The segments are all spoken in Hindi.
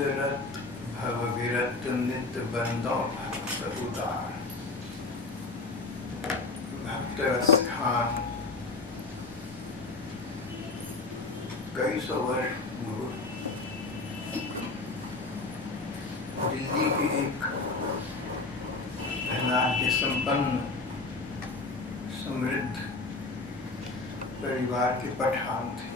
रत भव विरत नित बंदो भक्त उदार। भक्त रस खान कई सौ वर्ष पूर्व दिल्ली के एक धनाढ्य संपन्न समृद्ध परिवार के पठान थे।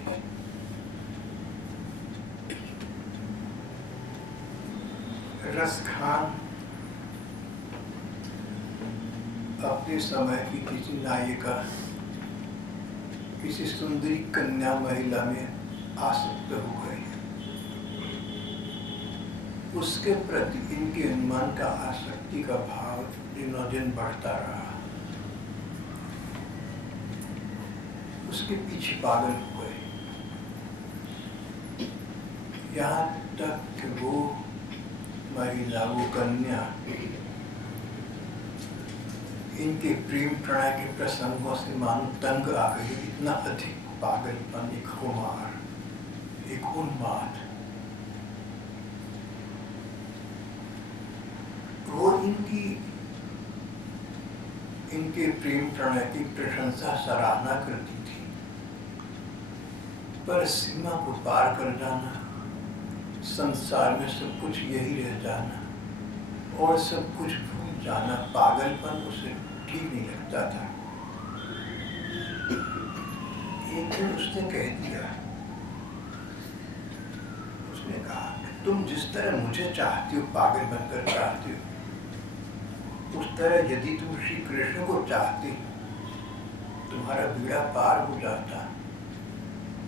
रस खान अपने समय की किसी नायिका, किसी सुंदरी कन्या महिला में आसक्त हो गए। उसके प्रति इनके मन का आसक्ति का भाव दिनों दिन बढ़ता रहा। उसके पीछे पागल हो गए, यहाँ तक कि वो महिला, वो कन्या इनके प्रेम प्रणय के प्रसंगों से मानो तंग आ गई। इतना अधिक पागलपन, एक खुमार, एक उन्माद। वो इनके प्रेम प्रणय की प्रशंसा सराहना करती थी, पर सीमा को पार कर जाना, संसार में सब कुछ यही रह जाना और सब कुछ भूल जाना, पागलपन उसे ठीक नहीं लगता था। एक दिन उसने कह दिया, उसने कहा कि तुम जिस तरह मुझे चाहती हो, पागल बनकर चाहती हो, उस तरह यदि तुम श्री कृष्ण को चाहती, तुम्हारा बीड़ा पार हो जाता,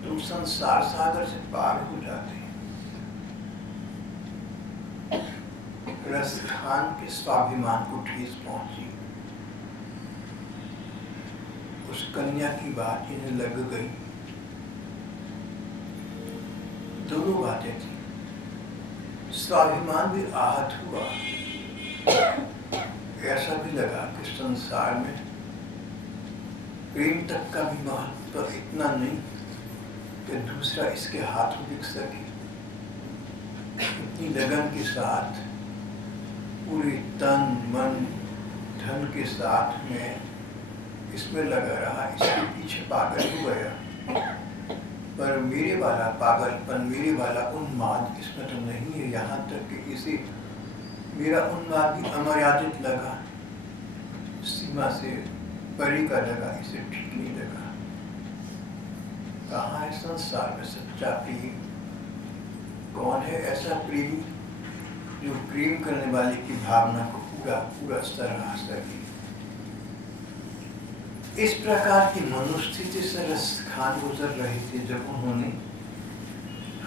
तुम संसार सागर से पार हो जाते। रस खान के स्वाभिमान को ठेस पहुंची। उस कन्या की बात इन्हें लग गई। दोनों बातें थी, स्वाभिमान भी आहत हुआ, ऐसा भी लगा कि संसार में प्रेम तक का भी महत्व तो इतना नहीं कि दूसरा इसके हाथों बिक सके। इतनी लगन के साथ, पूरे तन मन धन के साथ में इसमें लगा रहा, इसके पीछे पागल हो गया। पर मेरे वाला पागलपन, मेरे वाला उन्माद इसमें तो नहीं है। यहाँ तक कि इसे मेरा उन्माद भी अमर्यादित लगा, सीमा से परे का लगा, इसे ठीक नहीं लगा। कहाँ है संसार में सच्चा प्रेम? कौन है ऐसा प्रेमी जो प्रेम करने वाले की भावना को पूरा सराह सके? इस प्रकार की मनोस्थिति से रस खान गुजर रहे थे जब उन्होंने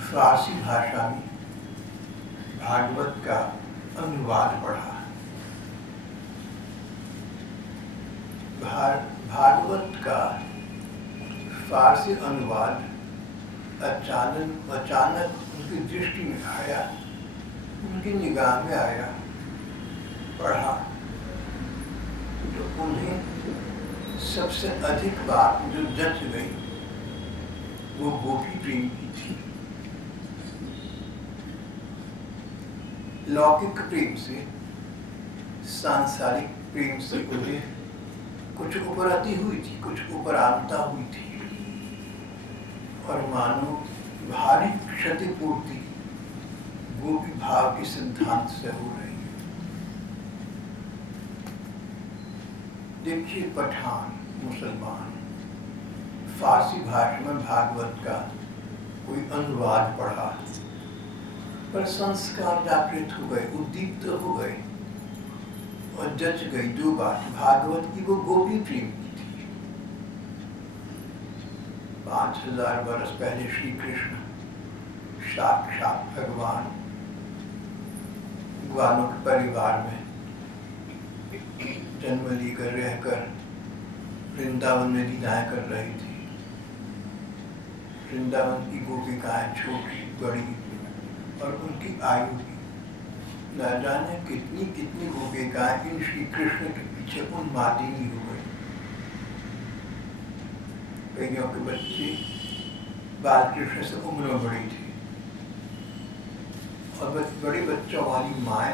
फारसी भाषा में भागवत का अनुवाद पढ़ा। भागवत का फारसी अनुवाद अचानक उनकी दृष्टि में आया, उनकी निगाह में आया। पढ़ा तो उन्हें सबसे अधिक बात जो जच गई वो गोपी प्रेम की थी। लौकिक प्रेम से, सांसारिक प्रेम से उन्हें कुछ उपरति हुई थी, कुछ उपरांता हुई थी, और मानो भारी क्षतिपूर्ति गोपी भाव के सिद्धांत से हो रही है। देखिए, पठान मुसलमान फारसी भाषा में भागवत का कोई अनुवाद पढ़ा, पर संस्कार जागृत हो गए, उद्दीप्त हो गए और जच गई दो बात। भागवत की वो गोपी प्रेम की थी। 5000 वर्ष पहले श्री कृष्ण साक्षात भगवान ग्वालों के परिवार में जन्म लेकर रहकर वृंदावन में लीलाएं कर रही थी। वृंदावन की गोपिकाएं छोटी बड़ी और उनकी आयु भी, न जाने कितनी कितनी गोपिकाएं इन श्री कृष्ण के पीछे उन्मादिनी हो गई। कईयों के बच्चे बाल कृष्ण से उम्र में बड़ी थी और बड़े बच्चों वाली माए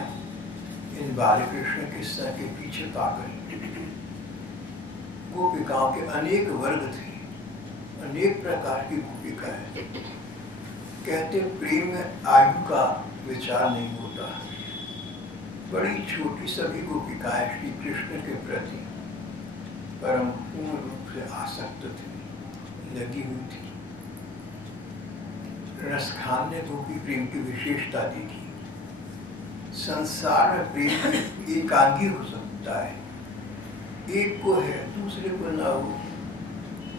इन बाल कृष्ण के सर के पीछे पागल। गोपिकाओं के अनेक वर्ग थे, अनेक प्रकार की गोपिकाएं। कहते प्रेम में आयु का विचार नहीं होता। बड़ी छोटी सभी गोपिकाएं श्री कृष्ण के प्रति परम पूर्ण रूप से आसक्त थी, लगी हुई थी। रसखान ने गोपी प्रेम की विशेषता देखी। संसार में प्रेम एकांगी हो सकता है, एक को है दूसरे को ना हो,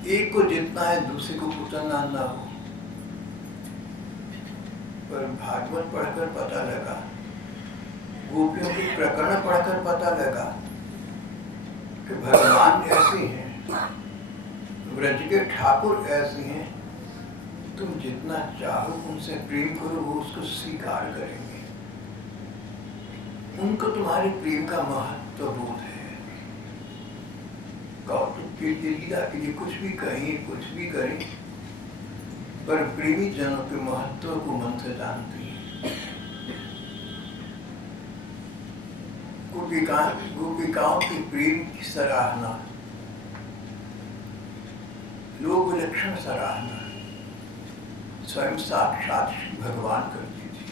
एक को जितना है दूसरे को उतना ना हो। पर भागवत पढ़कर पता लगा, गोपियों के प्रकरण पढ़कर पता लगा कि भगवान ऐसे हैं, ब्रज के ठाकुर ऐसे हैं, तुम जितना चाहो उनसे प्रेम करो वो उसको स्वीकार करेंगे। उनको तुम्हारे प्रेम का महत्व बोध है। कौतुक के लिए, लीला के लिए कुछ भी कहें, कुछ भी करें, पर प्रेमी जनों के महत्व को मन से जानते हैं। गोपिकाओं के प्रेम की सराहना, लोक विलक्षण सराहना स्वयं साक्षात भगवान करती थी।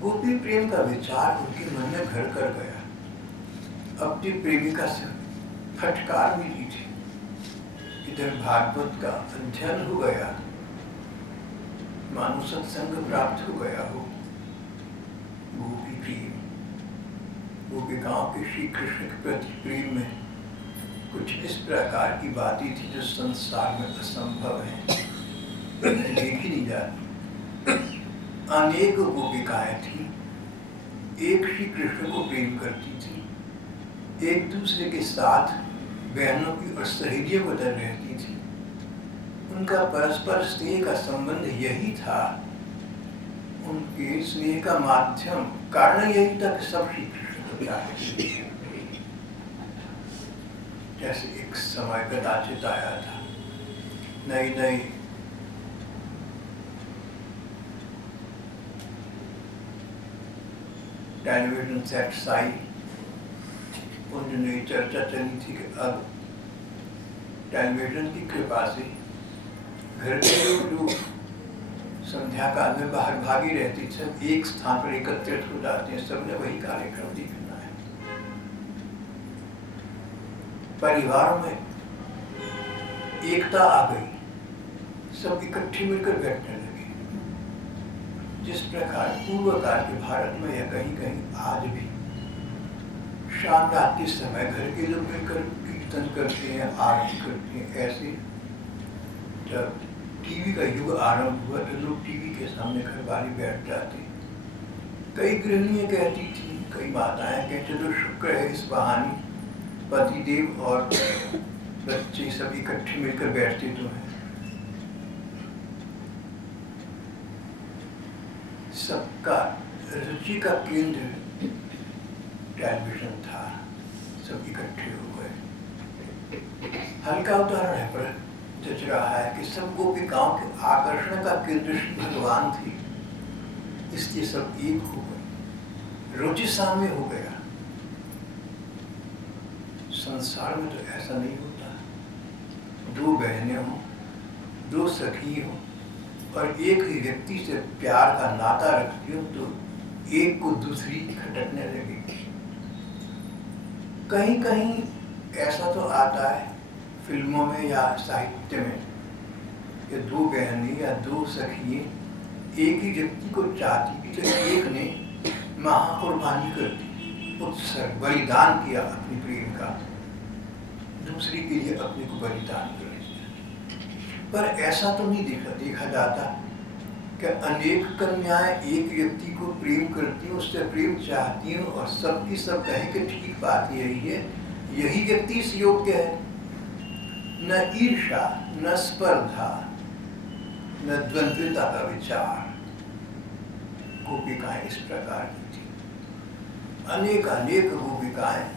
गोपी प्रेम का विचार उनके मन में घर कर गया। अपनी प्रेमिका से फटकार मिली थी, इधर भागवत का अध्ययन हो गया, मानो सत्संग प्राप्त हो गया हो। गोपी प्रेम, गोपिकाओं के श्री कृष्ण के प्रति प्रेम में कुछ इस प्रकार की बातें थी जो संसार में असंभव है, देखी नहीं जाती। अनेक गोपिकाएं थी, एक श्री कृष्ण को प्रेम करती थी, एक दूसरे के साथ बहनों की और सहेलियों को तरह रहती थी। उनका परस्पर स्नेह का संबंध यही था, उनके स्नेह का माध्यम कारण यही था कि सब श्री कृष्ण को चाहते थे। जैसे एक समय कदाचित आया था, नई नई टेलीविजन सेट्स आई, उन दिनों चर्चा चली थी कि अब टेलीविजन की कृपा से घर के लोग संध्या काल में बाहर भागी रहती, सब एक स्थान पर एकत्रित हो जाते हैं, सबने वही कार्यक्रम देखना है। परिवार में एकता आ गई, सब इकट्ठे मिलकर बैठने लगे। जिस प्रकार पूर्व काल के भारत में या कहीं कहीं आज भी शाम रात के समय घर के लोग मिलकर कीर्तन करते हैं, आरती करते हैं, ऐसे जब टीवी का युग आरंभ हुआ तो लोग टीवी के सामने घर वाले बैठ जाते। कई गृहिणियां कहती थी, कई माताएं कहते, तो शुक्र है इस बहाने पतिदेव और बच्चे सब इकट्ठे मिलकर बैठते तो हैं। सबका रुचि का केंद्र टेलीविजन था, सब इकट्ठे हो गए। हल्का उदाहरण है पर जच रहा है कि सब गोपिकाओं के आकर्षण का केंद्र श्री भगवान थे, इसलिए सब एक हो गए, रुचि सामने हो गया। संसार में तो ऐसा नहीं होता, दो बहनें हों, दो सखी हों और एक ही व्यक्ति से प्यार का नाता रखती हो तो एक को दूसरी खटकने लगेगी। कहीं कहीं ऐसा तो आता है फिल्मों में या साहित्य में कि दो बहनें या दो सखियां एक ही व्यक्ति को चाहती थी, तो एक ने महाकुर्बानी कर दी, उत्सर्ग बलिदान किया अपने प्रेम का, दूसरी के लिए अपने को बलिदान कर दिया। पर ऐसा तो नहीं देखा जाता कि अनेक कन्याएं एक व्यक्ति को प्रेम करती हैं, उससे प्रेम चाहती हैं और सबकी सब कहें कि ठीक बात यही है, यही व्यक्ति इस योग्य है। न ईर्षा, न स्पर्धा, न द्वंद्वता का विचार। गोपिकाएं इस प्रकार की थी। अनेक अनेक गोपिकाएं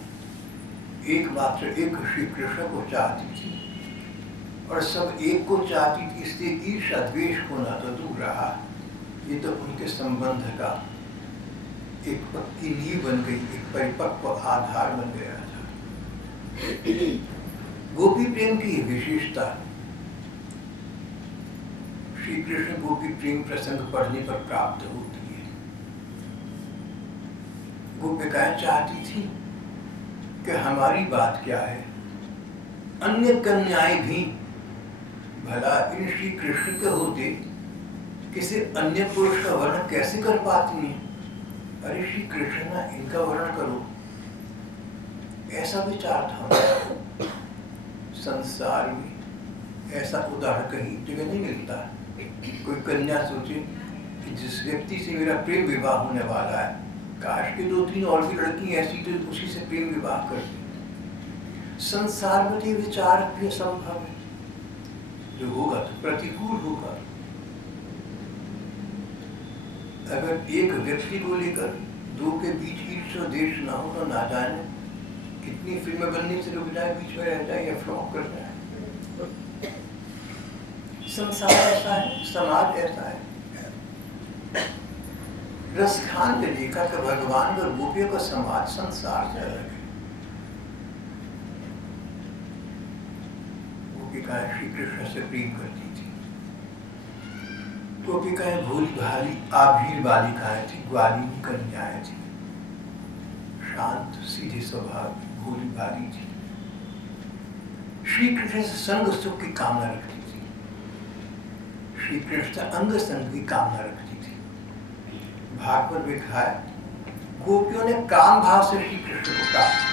एकमात्र एक श्री कृष्ण को चाहती थी और सब एक को चाहती थी, इसलिए ईर्षा द्वेष होना तो दूर रहा। ये तो उनके संबंध का एक पक्की नींव बन गई, एक परिपक्व आधार बन गया था। गोपी प्रेम की विशेषता, श्री कृष्ण गोपी प्रेम प्रसंग पढ़ने पर प्राप्त होती है। गोपिकाएं चाहती थी कि हमारी बात क्या है, अन्य कन्याएं भी भला इन श्री कृष्ण के होते किसी अन्य पुरुष का वर्णन कैसे कर पाती हैं? अरे श्री कृष्ण ना, इनका वर्णन करो, ऐसा विचार था। संसार में ऐसा उदाहरण कहीं जगह नहीं मिलता। कोई कन्या सोचे कि जिस व्यक्ति से मेरा प्रेम विवाह होने वाला है, काश के 2-3 और भी लड़की ऐसी तो उसी से प्रेम विवाह करती। संसार में ये विचार भी असंभव है। जो होगा तो प्रतिकूल होगा। अगर एक व्यक्ति को लेकर दो के बीच ईर्ष्या द्वेष ना हो तो ना जाने कितनी फिल्में बनने से रुक जाए, बीच में रह जाए या फ्लॉप कर जाए। संसार ऐसा है, समाज ऐसा है। रसखान ने देखा कि भगवान और गोपियों का समाज संसार से अलग है। गोपिकाएं श्री कृष्ण से प्रेम करती थी। गोपिकाएं भोली भाली आभीर बालिकाएं थी, ग्वालिनी कन्याएं थी, शांत सीधे स्वभाव की भोली भाली थी। श्री कृष्ण से संग सुख की कामना रखती थी, श्री कृष्ण से अंग संग की कामना रखती थी। भागवत में लिखा है, गोपियों ने काम भाव से श्री कृष्ण को प्राप्त किया।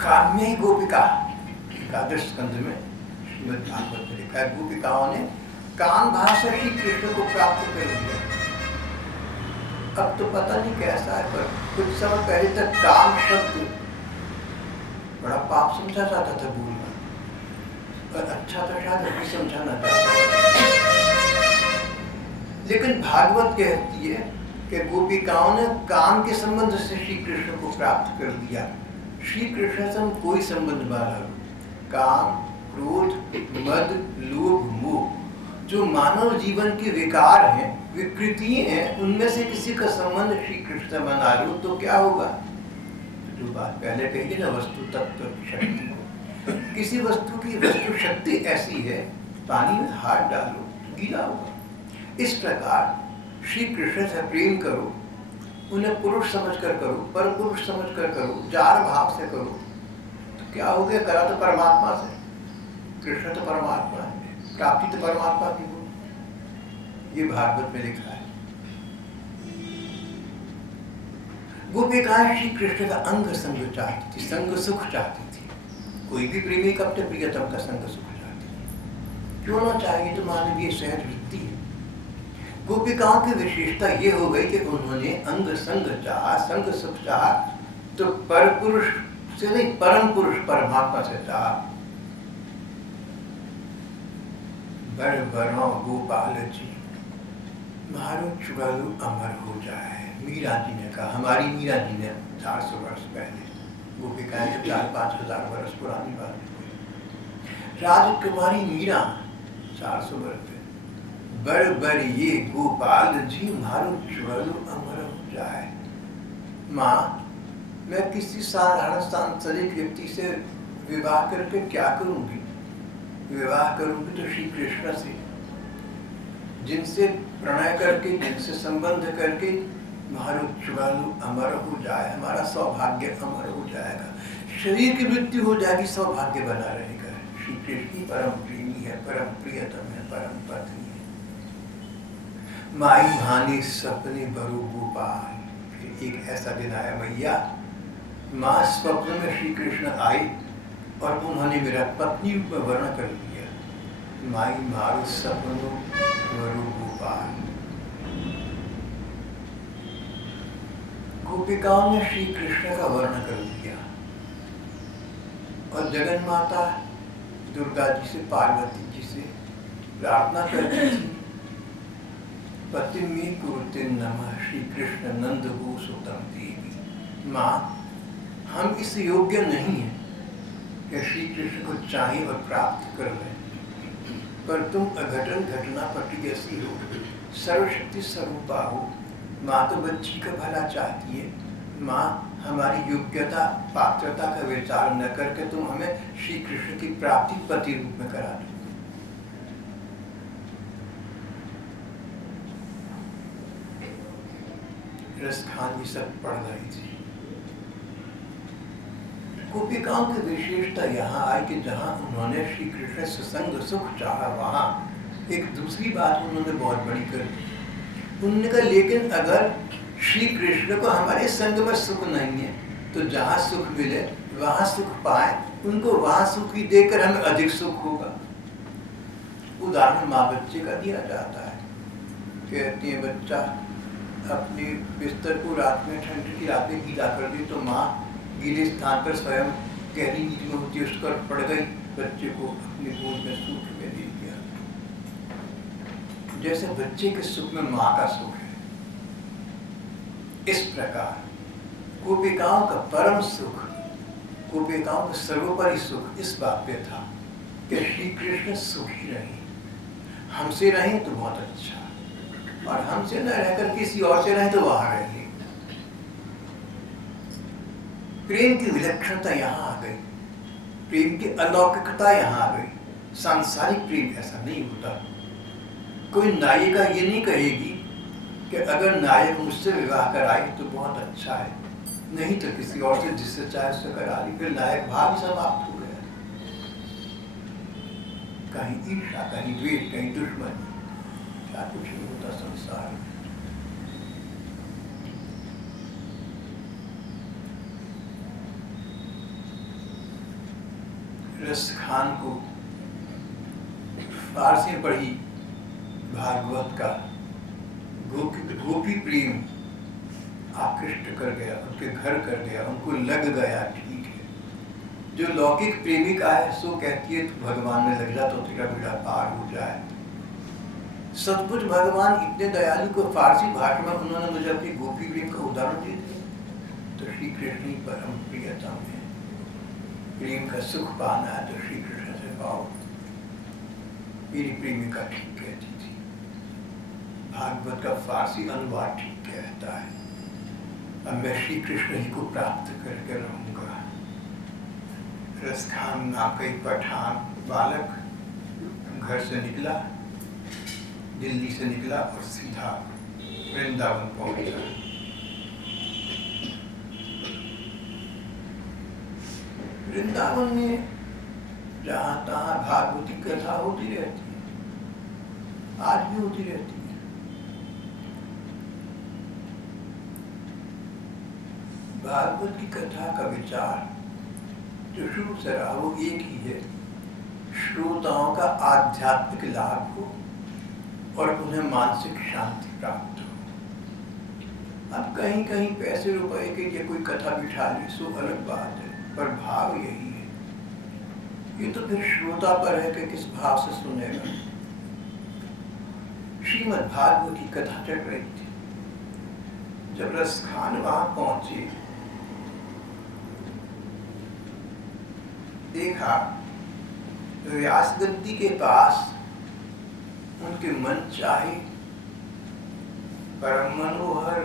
काम्य गोपिका, एकादश स्कंध में श्रीमद् भागवत में लिखा है, गोपिकाओं ने काम भाव से श्री कृष्ण को प्राप्त कर लिया। अब तो पता नहीं कैसा है, पर कुछ समय पहले तक काम शब्द बड़ा पाप समझा जाता था बोलना, और अच्छा तो शायद अभी समझाना चाहता। लेकिन भागवत कहती है कि गोपिकाओं ने काम के संबंध से श्री कृष्ण को प्राप्त कर दिया। श्री कृष्ण से हम कोई संबंध वाला हो, काम, क्रोध, मद, लोभ, मोह, जो मानव जीवन के विकार हैं, विकृतियां हैं, उनमें से किसी का संबंध श्री कृष्ण से बना लो तो क्या होगा? जो बात पहले कही ना, वस्तु तत्व शक्ति। किसी वस्तु की वस्तु शक्ति ऐसी है, पानी में हाथ डालो तो गीला होगा। इस प्रकार श्री कृष्ण से प्रेम करो, उन्हें पुरुष समझकर करो, पर पुरुष समझकर करो, जार भाव से करो, तो क्या हो गया? करा तो परमात्मा से। कृष्ण तो परमात्मा है, प्राप्ति तो परमात्मा की हो। ये भागवत में लिखा है। गोपिकाएं श्री कृष्ण का अंग संग चाहती थी, संग सुख चाहती थी। कोई भी प्रेमी का अपने प्रियतम का संग सुख चाहती थी। क्यों ना चाहिए, तो मानवीय सहज वृत्ति है। गोपिकाओं की विशेषता ये हो गई कि उन्होंने अंग संग चाहा, संग सुख चाहा, तो पर पुरुष से नहीं, परम पुरुष परमात्मा से चाहा। बड़ बड़ो गोपाल जी मारो चुड़ालू अमर हो जाए, मीरा जी ने कहा। हमारी मीरा जी ने 400 वर्ष पहले, गोपिकाएं 4-5 हजार वर्ष पुरानी बात है। राजकुमारी मीरा 400 वर्ष पहले, बड़ बड़ ये गोपाल जी मारो चुड़ालू अमर हो जाए। माँ, मैं किसी साधारण सांसारिक व्यक्ति से विवाह करके क्या करूंगी? विवाह करूंगी तो श्री कृष्ण से, जिनसे प्रणय करके, जिनसे संबंध करके मारो चुड़ालू अमर हो जाए, हमारा सौभाग्य अमर हो जाएगा। शरीर की मृत्यु हो जाएगी, सौभाग्य बना रहेगा। श्री कृष्ण की परम प्रेमी है, परम प्रियतम है, परम पत्नी है। माई भानी सपने बरू गोपाल। फिर एक ऐसा दिन आया मैया, माँ स्वप्न में श्री कृष्ण आई और उन्होंने मेरा पत्नी रूप में वर्णन कर दिया। माई मारू सपनो वरु गोपाल। गोपिकाओं ने श्री कृष्ण का वर्णन कर दिया और जगन माता दुर्गा जी से, पार्वती जी से प्रार्थना करती थी, पतिमी कुरुते नमः श्री कृष्ण नंद गोसुतम देवी। माँ, हम इस योग्य नहीं हैं कि श्री कृष्ण को चाहे और प्राप्त कर लें, पर तुम अघटन घटना पट्टी जैसी हो, सर्वशक्ति स्वरूपा हो। माँ तो बच्ची का भला चाहती है। माँ हमारी योग्यता पात्रता का विचार न करके तुम हमें श्री कृष्ण की प्राप्ति पति रूप में करा दो। रसखान जी सब पढ़ रही थी। गोपिकाओं की विशेषता यहाँ आई कि जहाँ उन्होंने श्री कृष्ण सत्संग सुख चाहा, वहाँ एक दूसरी बात उन्होंने बहुत बड़ी कर दी। उन्होंने कहा लेकिन अगर श्री कृष्ण को हमारे संग में सुख नहीं है तो जहाँ सुख मिले वहाँ सुख पाए, उनको वहाँ सुख ही देकर हमें अधिक सुख होगा। उदाहरण माँ बच्चे का दिया जाता है। कहती है बच्चा अपने बिस्तर को रात में ठंडी की रात में गीला कर दी तो माँ गीले स्थान पर स्वयं गहरी नींद में होती उस पर पड़ गई, बच्चे को अपनी गोद में सुख में दे दिया। जैसे बच्चे के सुख में माँ का सुख है, इस प्रकार गोपिकाओं का परम सुख, गोपिकाओं का सर्वोपरि सुख इस बात पे था कि श्री कृष्ण सुखी रहे, हमसे रहें तो बहुत अच्छा, और हमसे न रहकर किसी और से रहें तो वहां रह लें। प्रेम की विलक्षणता यहाँ आ गई, प्रेम की अलौकिकता यहाँ आ गई। सांसारिक प्रेम ऐसा नहीं होता। कोई नायिका ये नहीं कहेगी कि अगर नायक मुझसे विवाह कराए तो बहुत अच्छा है, नहीं तो किसी और से जिससे चाहे उससे करा ली, फिर नायक भाव ही समाप्त हो गया। कहीं ईर्षा, कहीं द्वेष, कहीं दुश्मन, क्या कुछ नहीं होता संसार में। रसखान को फारसी में पढ़ी भागवत का गोपी प्रेम आकृष्ट कर गया, उनके घर कर गया, उनको लग गया। ठीक है, जो लौकिक प्रेमिका है सो कहती है तो भगवान में लग जा तो तेरा बेड़ा पार हो जाए। सचमुच भगवान इतने दयालु को फारसी भाषा में उन्होंने मुझे अपनी गोपी प्रेम का उदाहरण दे दिया। तो श्री कृष्ण ही परम प्रियतम है। प्रेम का सुख पाना है तो श्री कृष्ण से पाओ। मेरी प्रेमिका ठीक कहती थी, भागवत का फारसी अनुवाद ठीक कहता है। अब मैं श्री कृष्ण ही को प्राप्त करके रहूंगा। रसखान नाम का एक पठान बालक घर से निकला, दिल्ली से निकला और सीधा वृंदावन पहुंचा। वृंदावन में जहाँ तहाँ भागवती कथा होती रहती है, आज भी होती रहती है। भागवत की कथा का विचार जो शुरू से रहा वो एक ही है, श्रोताओं का आध्यात्मिक लाभ हो और उन्हें मानसिक शांति प्राप्त हो। अब कहीं कहीं पैसे रुपए के लिए कोई कथा बिठा ले सो अलग बात है, पर भाव यही है। ये तो फिर श्रोता पर है कि किस भाव से सुनेगा। श्रीमद् भागवत की कथा चल रही थी। जब रसखान वहां पहुंचे, देखा व्यास गद्दी के पास उनके मन चाहे परम मनोहर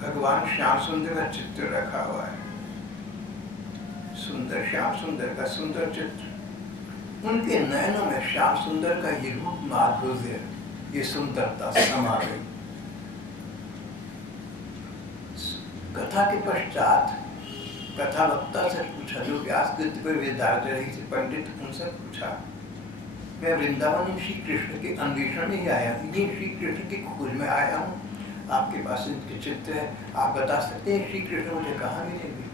भगवान श्याम सुंदर का चित्र रखा हुआ है। सुंदर श्याम सुंदर का सुंदर चित्र, उनके नयनों में श्याम सुंदर का ये रूप माधुर्य, ये सुंदरता समा गई। कथा के पश्चात कथा वक्ता से पूछा, जो व्यास गद्दी पर विराज रही थी पंडित, उनसे पूछा, मैं वृंदावन में श्री कृष्ण के अन्वेषण में ही आया, इन्हीं श्री कृष्ण की खोज में आया हूँ, आपके पास इनके चित्र है, आप बता सकते हैं श्री कृष्ण मुझे कहाँ मिलेंगे?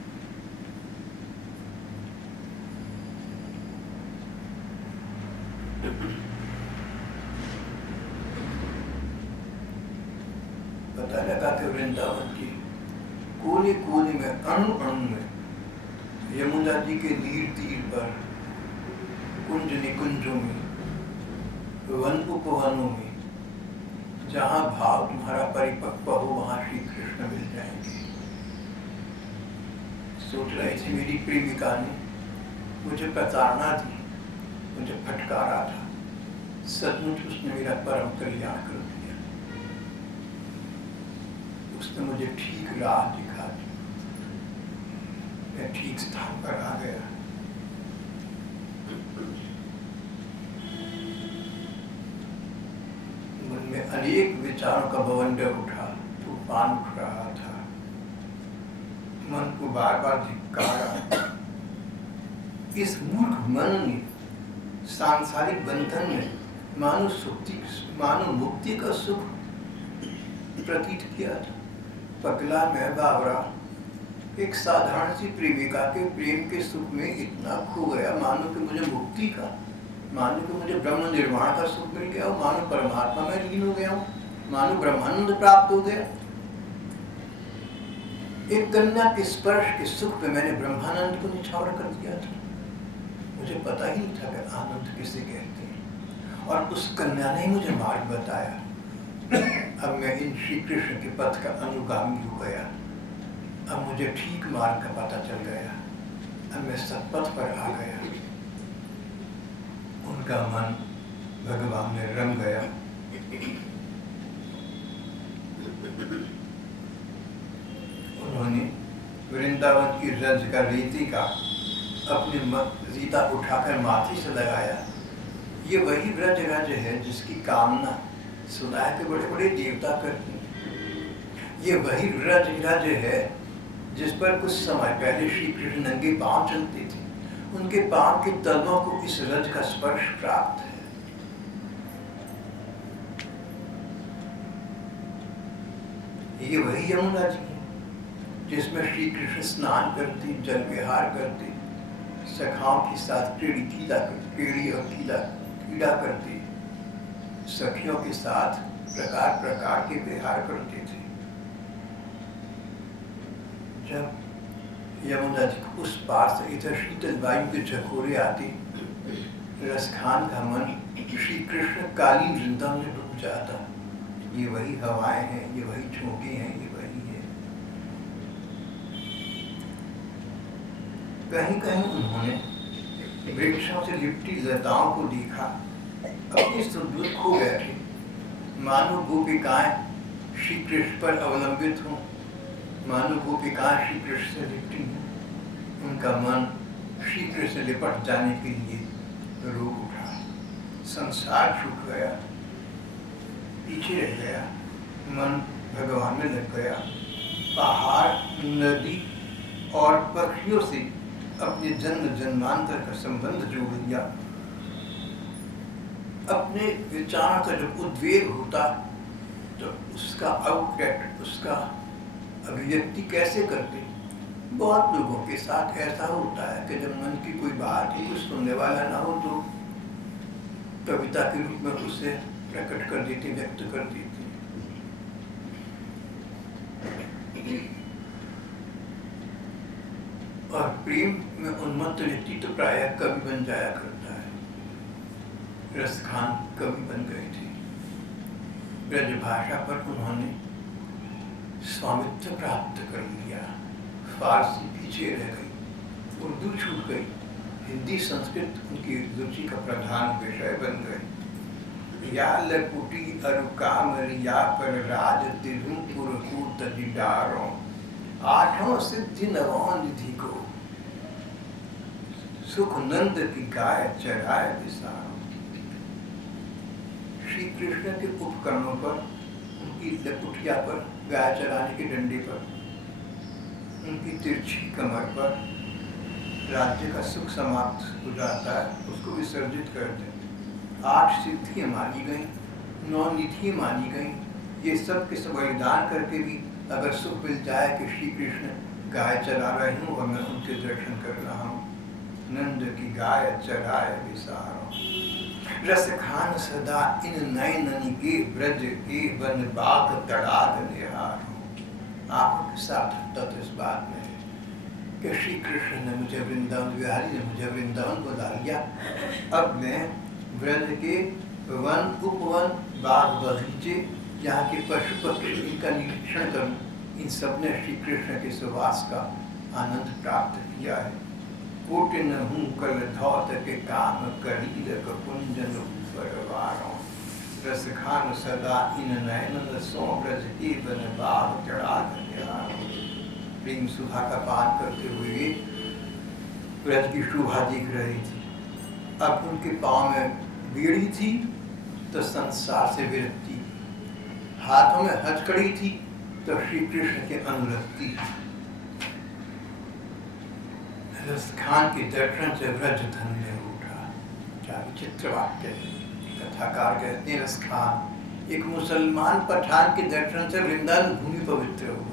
पता लगा कि वृंदावन के कोने कोने में, अणु अणु में, यमुना जी के नीर तीर पर, कुंज निकुंजों में, वन उपवनों में, जहाँ भाव तुम्हारा परिपक्व हो वहाँ श्री कृष्ण मिल जाएंगे। सोच रही थी मेरी प्रेमिका ने मुझे प्रताड़ना दी, मुझे फटकारा था। सचमुच उसने मेरा परम कल्याण कर दिया। उसने मुझे ठीक राह दिखा दी, मैं ठीक स्थान पर आ गया। मन में अनेक विचारों का बवंडर उठा, तूफान उठ रहा था। मन को बार बार धिक्कारा। इस मूर्ख मन ने सांसारिक बंधन में मानो मुक्ति का सुख प्रतीत किया था। पगला मैं बावरा एक साधारण सी प्रेमिका के प्रेम के सुख में इतना खो गया, मानो कि मुझे मुक्ति का, मानो कि मुझे ब्रह्म निर्वाण का सुख मिल गया, मानो परमात्मा में लीन हो गया हूँ, मानो ब्रह्मानंद प्राप्त हो गया। एक कन्या के स्पर्श के सुख पे मैंने ब्रह्मानंद को निछावर कर दिया था। मुझे पता ही नहीं था कि आनंद किसे कहते हैं, और उस कन्या ने मुझे मार्ग बताया। अब मैं इन श्री कृष्ण के पथ का अनुगामी हो गया। अब मुझे ठीक मार्ग का पता चल गया। अब मैं सत्पथ पर आ गया। उनका मन भगवान में रम गया। उन्होंने वृंदावन की रज का रीति का अपने रीता उठाकर माथे से लगाया। ये वही ब्रज रज है जिसकी कामना सुना है कि बड़े बड़े देवता करते हैं। ये वही रज रज है जिस पर कुछ समय पहले श्री कृष्ण नंगे पांव चलते थे। उनके पांव के तलवों को इस रज का स्पर्श प्राप्त है। ये वही यमुना जी है जिसमें श्री कृष्ण स्नान करते, जल विहार करते, सखाओं के साथ क्रीड़ी और क्रीड़ा करते, सखियों के साथ प्रकार प्रकार के विहार करते थे। जब यमुना जी को उस पार से इधर शीतल वायु के झकोरे आते, रसखान का मन श्री कृष्ण कालीन वृंदावन में डूब जाता। ये वही हवाएं हैं, ये वही झोंके हैं, ये वही है। कहीं कहीं उन्होंने वृक्षों से लिपटी लताओं को देखा, अपनी सुदूर खो बैठे, मानो गोपिकाएं श्री कृष्ण पर अवलंबित हों, मानो गोपिकाएं श्री कृष्ण से लिपटी हों। उनका मन श्री कृष्ण से लिपट जाने के लिए रो उठा। संसार छूट गया, पीछे रह गया, मन भगवान में लग गया। पहाड़, नदी और पक्षियों से अपने जन्म जन्मांतर का संबंध जोड़ लिया। अपने विचार का जब उद्वेग होता तो उसका आउटलेट, उसका अभिव्यक्ति कैसे करते। बहुत लोगों के साथ ऐसा होता है कि जब मन की कोई बात ही कुछ सुनने वाला ना हो तो कविता के रूप में उसे प्रकट कर देते, व्यक्त कर देते। और प्रेम में उन्मत्त व्यक्ति तो प्रायः कवि बन जाया करता है। रसखान कवि बन गए थे। ब्रज भाषा पर उन्होंने स्वामित्व प्राप्त कर लिया। फारसी पीछे रह गई, उर्दू छूट गई, हिंदी संस्कृत उनकी रुचि का प्रधान विषय बन गए। या लकुटी अरुकामरिया पर राज तिरुपुर को तजिडारों, आठों सिद्धि नवों निधि को, सुख नंद की गाय चराए विसारों। श्री कृष्ण के उपकरणों पर, उनकी लकुटिया पर, गाय चराने के डंडे पर, उनकी तिरछी कमर पर राज्य का सुख समाप्त हो जाता है, उसको विसर्जित कर दें। 8 सिद्धियाँ मानी गई, 9 निधियाँ मानी गई। ये सब के सब बलिदान करके भी अगर सुख मिल जाए कि श्री कृष्ण गाय चरा रहे हूँ और मैं उनके दर्शन कर रहा हूँ। नंद की गाय चराए विसारों, रस खान सदा इन नयननि के ब्रज के वन बाग तड़ाग निहारों। आंखों के साथ तत्व इस बात में है कि श्री कृष्ण ने मुझे वृंदावन, बिहारी ने मुझे वृंदावन बुला लिया। अब मैं ब्रज के वन, उपवन, बाग बगीचे, यहाँ के पशु पक्षी, इनका निरीक्षण करूँ। इन सब ने श्री कृष्ण के सुवास का आनंद प्राप्त किया है। कोटिन हूँ कल धौत के काम करी कुंजन परवारों, रस खान सदा इन नयन सो ब्रज की बन बाग चढ़ा प्रेम सुधा का पान करते हुए ब्रज की शोभा दिख रही थी। अब उनके पाँव में बीड़ी थी तो संसार से विरक्ति, हाथों में हथकड़ी थी तो श्री कृष्ण के अनुरक्ति। रसखान के दर्शन से व्रज धन्य उठा। क्या विचित्र वाक्य है। कथाकार कहते हैं रसखान एक मुसलमान पठान के दर्शन से वृंदावन भूमि पवित्र हो गई।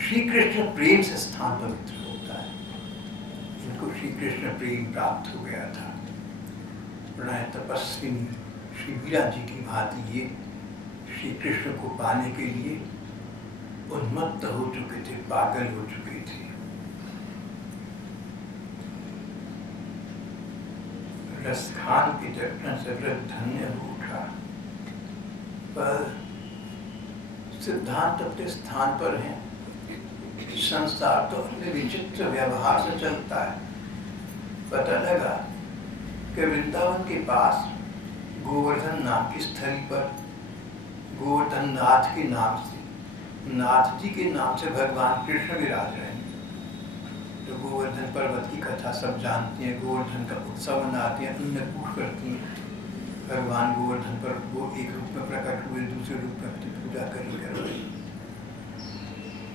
श्री कृष्ण प्रेम से स्थान पवित्र होता है। इनको श्री कृष्ण प्रेम प्राप्त हो गया था। प्रणय तपस्विनी श्री मीरा जी की भांति ये श्री कृष्ण को पाने के लिए उन्मत्त हो चुके थे, पागल हो चुके थे। रसखान के दर्शन से व्रत धन्य हो उठा। पर सिद्धांत अपने स्थान पर है। संसार तो अपने विचित्र व्यवहार से चलता है। पता लगा कि वृंदावन के पास गोवर्धन नाम की स्थली पर गोवर्धन नाथ के नाम से, नाथ जी के नाम से भगवान कृष्ण विराज रहे हैं। तो गोवर्धन पर्वत की कथा सब जानती हैं। गोवर्धन का उत्सव मनाती हैं, अन्नकूट करती हैं। भगवान गोवर्धन पर वो एक रूप में प्रकट हुए, दूसरे रूप में अपनी पूजा कर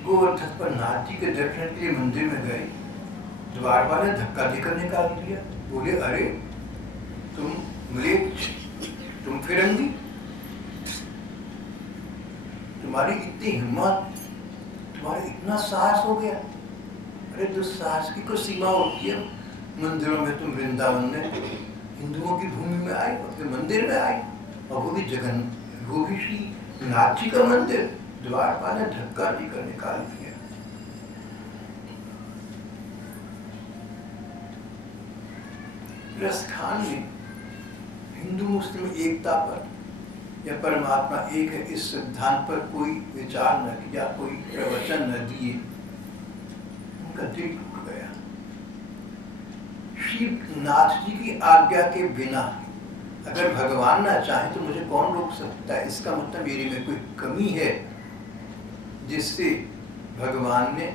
गोवर्धन पर नाथ जी के दर्शन के लिए मंदिर में गए। द्वार वाले धक्का देकर निकाल दिया। बोले अरे तुम म्लेच्छ, तुम फिरंगी, तुम्हारी इतनी हिम्मत, तुम्हारा इतना साहस हो गया। अरे दुस्साहस की कोई सीमा होती है। मंदिरों में तुम वृंदावन में हिंदुओं की भूमि में आए, अपने मंदिर में आए, और वो भी श्री नाथ जी का मंदिर। द्वारपाल ने धक्का देकर निकाल दिया। रसखान ने हिंदू मुस्लिम एकता पर या परमात्मा एक है इस सिद्धांत पर कोई विचार न किया, कोई प्रवचन न दिए। उनका दिल टूट गया। श्री नाथ जी की आज्ञा के बिना अगर भगवान ना चाहे तो मुझे कौन रोक सकता है। इसका मतलब मेरे में कोई कमी है जिससे भगवान ने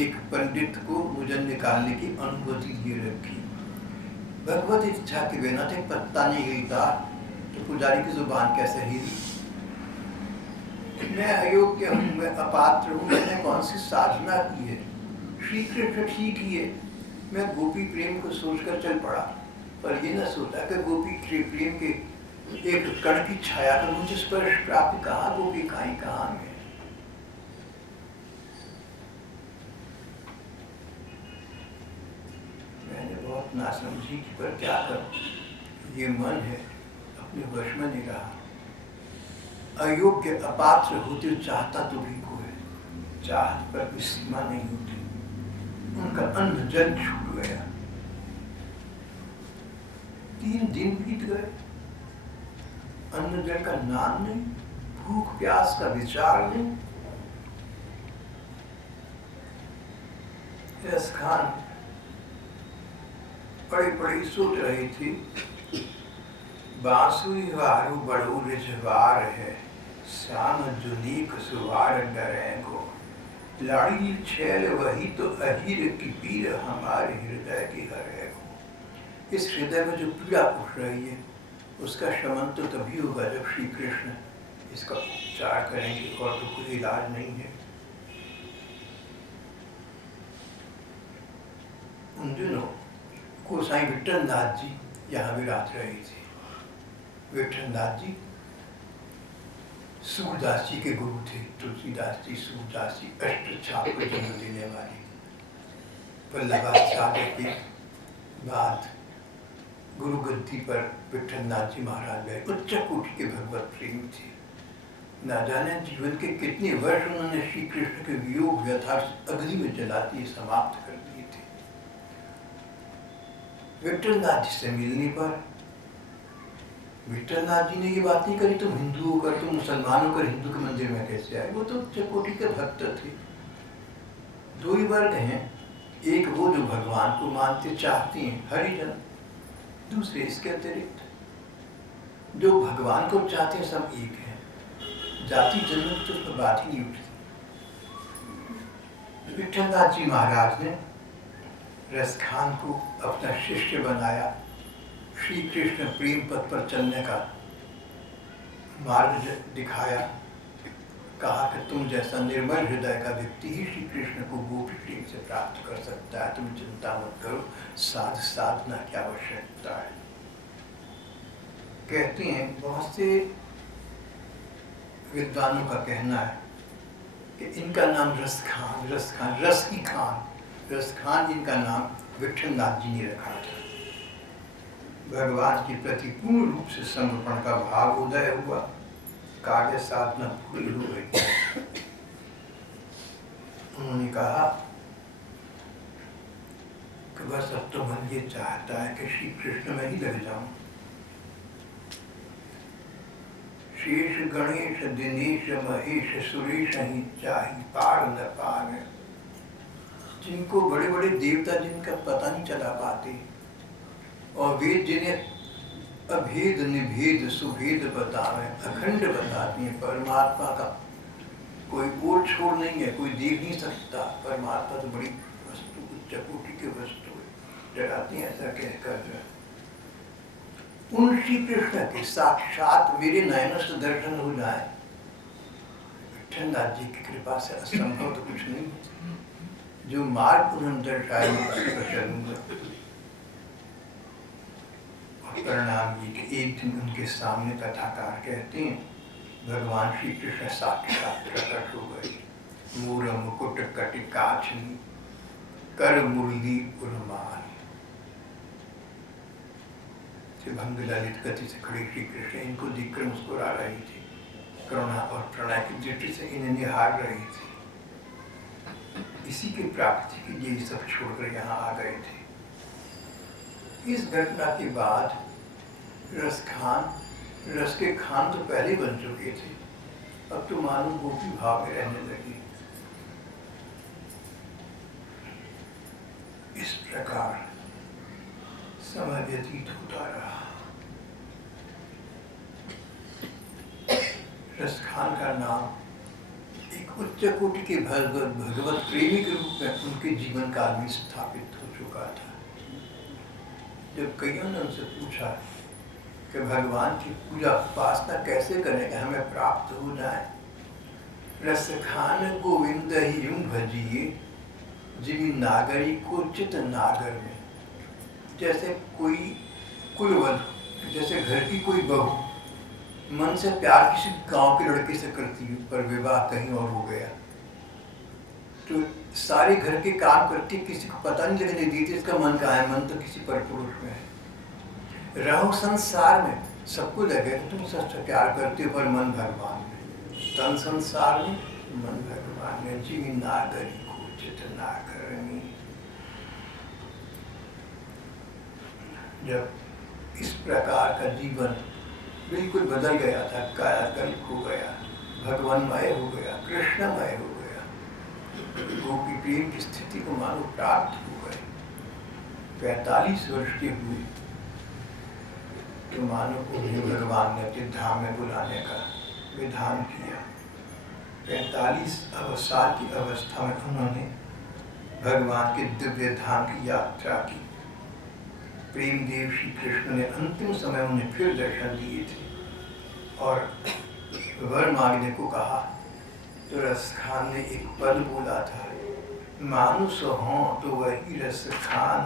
एक पंडित को मुझे निकालने की अनुमति दिए रखी। भगवत इच्छा के बिना तो पत्ता नहीं हिलता, तो पुजारी की जुबान कैसे हिली। मैं अयोग्य हूँ, मैं अपात्र हूँ, मैंने कौन सी साधना की है। श्री कृष्ण ठीक ही है। मैं गोपी प्रेम को सोचकर चल पड़ा, पर ये न सोचा कि गोपी प्रेम के एक कण की छाया का मुझे स्पर्श प्राप्त। कहाँ गोपी खाई, कहाँ में। मैंने बहुत नासमझी की, पर क्या करूं, ये मन है अपने वश में नहीं रहा। अयोग्य अपात्र होते चाहता तो भी को है, चाहत पर भी सीमा नहीं होती। उनका अन्न जल छूट गया। 3 दिन बीत गए, अन्न जल का नाम नहीं, भूख प्यास का विचार नहीं। रसखान बड़ी बड़ी सोच रही थी। बांसुरी वारु बड़ू रिझवार है, श्याम जुनीक सुवार डरे को। लाड़ी छैल वही तो अहीर की पीर हमारे हृदय की हरे को। इस हृदय में जो पीड़ा उठ रही है उसका शमन तो तभी होगा जब श्री कृष्ण इसका उपचार करेंगे, और तो कोई इलाज नहीं है। उन दिनों गोसाई विठल नाथ जी यहाँ विराज रहे थे। विठल नाथ जी सूरदास जी के गुरु थे। तुलसीदास जी, सूरदास जी अष्ट छाप को जन्म देने वाले। वल्लभाचार्य के बाद गुरु गद्दी पर विठल नाथ जी महाराज गए। उच्च कोटि के भगवत प्रेमी थे। न जाने जीवन के कितने वर्ष उन्होंने श्री कृष्ण के वियोग व्यथा अग्नि में जला दिए, समाप्त कर दिए थे। विठल नाथ जी से मिलने पर विठलनाथ जी ने ये बात नहीं करी तुम हिंदू होकर, तुम मुसलमान होकर हिंदू के मंदिर में कैसे आए। वो तो उच्च कोटि के भक्त थे। दो ही वर्ग हैं, एक वो जो भगवान को मानते चाहते हैं हरिजन, दूसरे इसके अतिरिक्त जो भगवान को चाहते हैं सब एक है। जाति जन्म तो उसमें बात ही नहीं उठती। विठलनाथ जी महाराज ने रसखान को अपना शिष्य बनाया, श्री कृष्ण प्रेम पथ पर चलने का मार्ग दिखाया, कहा कि तुम जैसा निर्मल हृदय का व्यक्ति ही श्री कृष्ण को गोपी प्रेम से प्राप्त कर सकता है, तुम चिंता मत करो, साधना की आवश्यकता है। कहते हैं बहुत से विद्वानों का कहना है कि इनका नाम रसखान, रस की खान, रसखान इनका नाम विठलनाथ जी ने रखा था। भगवान के प्रति पूर्ण रूप से समर्पण का भाव उदय हुआ, कार्य साधना पूरी हो गई। उन्होंने कहा कि बस अब तो मन ये चाहता है कि श्री कृष्ण में ही लग जाऊं। शेष गणेश दिनेश महेश सुरेश ही चाही पार न पार। जिनको बड़े बड़े देवता जिनका पता नहीं चला पाते, और वेद जिन्हें अभेद निभेद सुभेद बतावे, अखंड बताती हैं, परमात्मा का कोई ओर छोड़ नहीं है, कोई देख नहीं सकता। परमात्मा तो बड़ी वस्तु, उच्च कोटि की वस्तु है, डराती हैं ऐसा कहकर। उन श्री कृष्ण के साक्षात मेरे नयनों से दर्शन हो जाए, विठलनाथ जी की कृपा से असंभव तो कुछ नहीं। जो मार्ग उन्होंने दर्शाया उस पर चलूंगा। परिणाम ये कि एक दिन उनके सामने कथाकार कहते हैं भगवान श्री कृष्ण साक्षात प्रकट हो गए। मूर मुकुट कटि काछनी कर मुरली उन्माल। भंग ललित गति से खड़े श्री कृष्ण इनको देखकर मुस्कुरा रही थी, करुणा और प्रणय की दृष्टि से इन्हें निहार रही थी। इसी की प्राप्ति के लिए सब छोड़कर यहाँ आ गए थे। इस घटना के बाद रस के खान तो पहले बन चुके थे, अब तो मानो गोपी भाव में रहने लगे। इस प्रकार समय व्यतीत होता रहा। रसखान का नाम एक उच्च कोटि के भगवत प्रेमी के रूप में उनके जीवन काल में स्थापित हो चुका था। जब कईयों ने उनसे पूछा कि भगवान की पूजा उपासना कैसे करें हमें प्राप्त हो जाए, रसखान गोविंद ही यूं भजिए जिमी नागरी को चित नागर में। जैसे कोई कुलवधु, जैसे घर की कोई बहू मन से प्यार किसी गांव के लड़के से करती है, पर विवाह कहीं और हो गया तो सारे घर के काम करती, किसी को पता नहीं लगने देती इसका मन कहाँ है, मन तो किसी पर पुरुष में है। रहो संसार में, सबको लगे तुम सच प्यार करते हो, पर मन भगवान में। तन संसार में, मन भगवान में। जीवी नागरी को चित नागरनी। जब इस प्रकार का जीवन बिल्कुल बदल गया था, कायाकल्प हो गया, भगवानमय हो गया, कृष्णमय हो गया, गोपी प्रेम की स्थिति को मानो प्राप्त हो गए। 45 वर्ष के हुए तो मानो उन्हें भगवान ने अपने धाम में बुलाने का विधान किया। 45 साल की अवस्था में उन्होंने भगवान के दिव्य धाम की यात्रा की। प्रेम देव श्री कृष्ण ने अंतिम समय उन्हें फिर दर्शन दिए थे और वर मांगने को कहा तो रसखान ने एक पद बोला था, मानुष हों तो वही रसखान,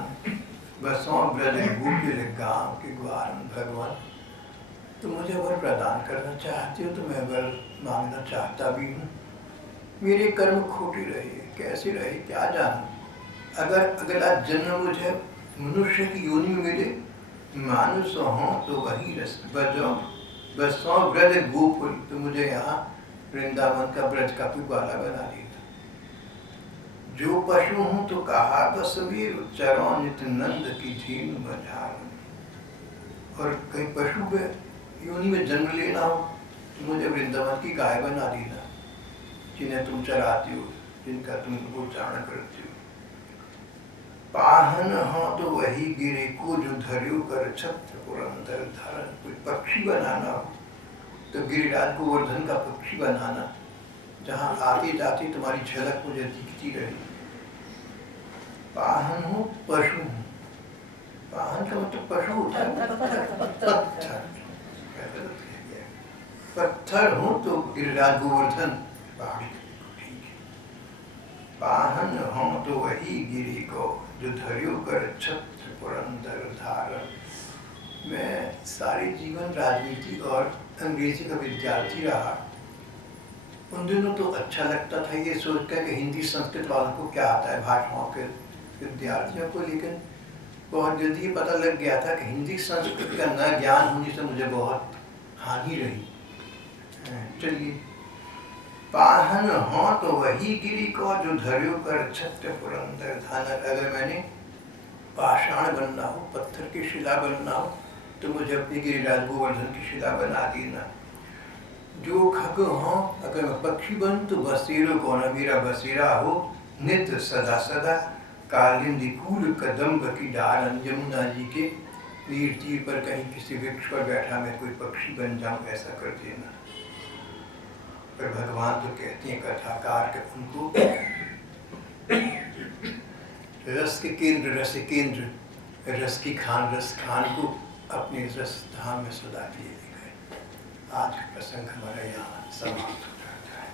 बसों ब्रज गोकुल गांव के ग्वार। भगवान तो मुझे वर प्रदान करना चाहते हो तो मैं वर मांगना चाहता भी हूँ। मेरे कर्म खोटे रहे, कैसे रहे क्या जानूं। अगर अगला जन्म मुझे मनुष्य की योनि में मिले, मानुष हों तो वही रस बसों ब्रज गोकुल, तो मुझे यहाँ वृंदावन का ब्रज का कोई बाला बना देता। जो पशु हूँ तो कहा बस वीर चरों नित नंद की धीन बजार। और कहीं पशु पे योनि में जन्म लेना हो तो मुझे वृंदावन की गाय बना देना, जिन्हें तुम चराती हो, जिनका तुम उच्चारण करती हो। पाहन हो तो वही गिरे को जो धर्यो कर छत्र पुरंदर धारण। कोई पक्षी बनाना हो तो गिरिराज गोवर्धन का पक्षी बनाना, जहाँ आती जाती तुम्हारी झलक मुझे दिखती रहे। पाहन हो पशु हूँ, पाहन का मतलब पशु होता है, पत्थर हूँ तो गिरिराज गोवर्धन पहाड़ी, ठीक है। पाहन हो तो वही गिरी को जो धर्यो कर छत्र पुरंदर धारण। मैं सारे जीवन राजनीति और अंग्रेजी का विद्यार्थी रहा। उन दिनों तो अच्छा लगता था ये सोचकर कि हिंदी संस्कृत वालों को क्या आता है, भाषाओं के विद्यार्थियों को, लेकिन बहुत जल्दी पता लग गया था कि हिंदी संस्कृत का न ज्ञान होने से मुझे बहुत हानि रही। चलिए, पाहन हो तो वही गिरी को जो धर्यो कर छत्र पुरंदर धारण। अगर मैंने पाषाण बनना हो, पत्थर की शिला बनना हो, तो मुझे अपनी गिरिराज गोवर्धन की शिला बना देना। जो खग हो, अगर मैं पक्षी बन तो बसेरो को न मेरा बसेरा हो, नित्य सदा सदा कालिंदी कूल कदम्ब की डाल। यमुना जी के तीर तीर पर कहीं किसी वृक्ष पर बैठा मैं कोई पक्षी बन जाऊं, ऐसा कर देना। पर भगवान तो कहते हैं कथाकार के उनको रस के केंद्र रस केंद्र, रस की खान रस खान को अपने रस धाम में सदा के लिए गए। आज का प्रसंग हमारा यहाँ समाप्त हो जाता है।